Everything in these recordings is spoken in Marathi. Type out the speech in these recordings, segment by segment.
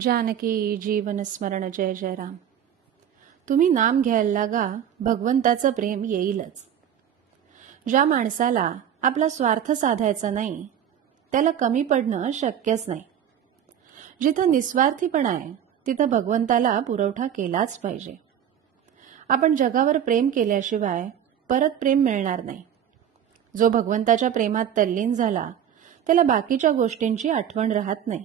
जानकी जीवन स्मरण जय जय राम. तुम्ही नाम घ्यायला लागा, भगवंताचं प्रेम येईलच. ज्या माणसाला आपला स्वार्थ साधायचा नाही त्याला कमी पडणं शक्यच नाही. जिथं निस्वार्थीपणा आहे तिथं भगवंताला पुरवठा केलाच पाहिजे. आपण जगावर प्रेम केल्याशिवाय परत प्रेम मिळणार नाही. जो भगवंताच्या प्रेमात तल्लीन झाला त्याला बाकीच्या गोष्टींची आठवण राहत नाही.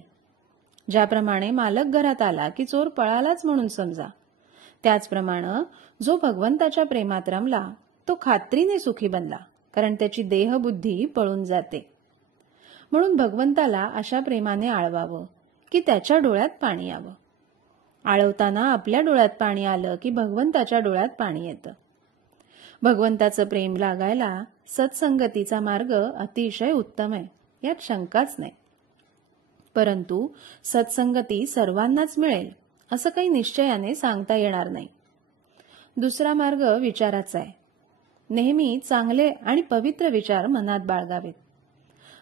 ज्याप्रमाणे मालक घरात आला की चोर पळालाच म्हणून समजा, त्याचप्रमाणे जो भगवंताच्या प्रेमात रमला तो खात्रीने सुखी बनला, कारण त्याची देहबुद्धी पळून जाते. म्हणून भगवंताला अशा प्रेमाने आळवावं की त्याच्या डोळ्यात पाणी यावं. आळवताना आपल्या डोळ्यात पाणी आलं की भगवंताच्या डोळ्यात पाणी येतं. भगवंताचं प्रेम लागायला सत्संगतीचा मार्ग अतिशय उत्तम आहे, यात शंकाच नाही. परंतु सत्संगती सर्वांनाच मिळेल असं काही निश्चयाने सांगता येणार नाही. दुसरा मार्ग विचाराचा आहे. नेहमी चांगले आणि पवित्र विचार मनात बाळगावेत.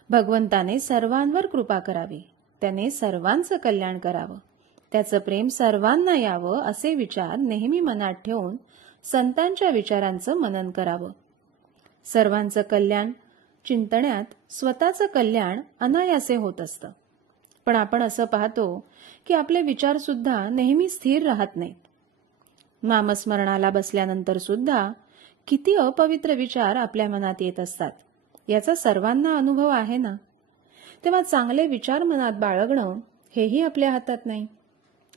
भगवंताने सर्वांवर कृपा करावी, त्याने सर्वांचं कल्याण करावं, त्याचं प्रेम सर्वांना यावं असे विचार नेहमी मनात ठेवून संतांच्या विचारांचं मनन करावं. सर्वांचं कल्याण चिंतण्यात स्वतःचं कल्याण अनायासे होत असतं. पण आपण असं पाहतो की आपले विचार सुद्धा नेहमी स्थिर राहत नाहीत. नामस्मरणाला बसल्यानंतर सुद्धा किती अपवित्र विचार आपल्या मनात येत असतात, याचा सर्वांना अनुभव आहे ना. तेव्हा चांगले विचार मनात बाळगणं हेही आपल्या हातात नाही.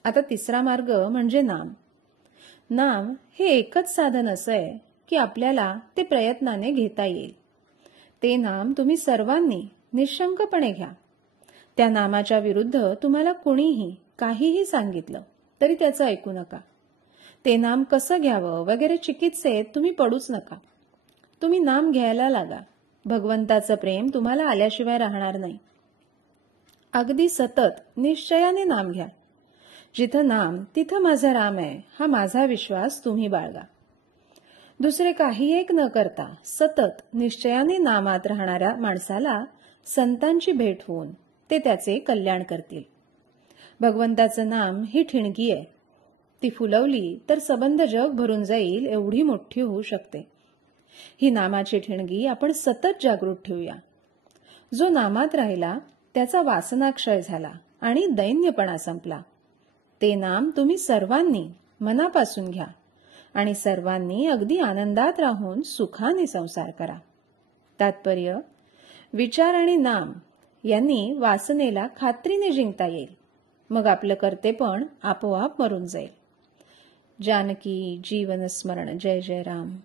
आता तिसरा मार्ग म्हणजे नाम. नाम हे एकच साधन असं आहे की आपल्याला ते प्रयत्नाने घेता येईल. ते नाम तुम्ही सर्वांनी निशंकपणे घ्या. त्या नामाच्या विरुद्ध तुम्हाला कुणीही काहीही सांगितलं तरी त्याचं ऐकू नका. ते नाम कसं घ्यावं वगैरे चिकित्सेत तुम्ही पडूच नका. तुम्ही नाम घ्यायला लागा. भगवंताचं प्रेम तुम्हाला आल्याशिवाय राहणार नाही. अगदी सतत निश्चयाने नाम घ्या. जिथं नाम तिथं माझा राम आहे हा माझा विश्वास तुम्ही बाळगा. दुसरे काही एक न करता सतत निश्चयाने नामात राहणाऱ्या माणसाला संतांची भेट होऊन ते त्याचे कल्याण करतील. भगवंताचं नाम ही ठिणगी आहे. ती फुलवली तर सबंध जग भरून जाईल एवढी मोठी होऊ शकते. ही नामाची ठिणगी आपण सतत जागृत ठेवूया. जो नामात राहिला त्याचा वासनाक्षय झाला आणि दैन्यपणा संपला. ते नाम तुम्ही सर्वांनी मनापासून घ्या आणि सर्वांनी अगदी आनंदात राहून सुखाने संसार करा. तात्पर्य, विचार आणि नाम यांनी वासनेला खात्रीने जिंकता येईल. मग आपलं कर्तेपण आपोआप मरून जाईल. जानकी जीवन स्मरण जय जय राम.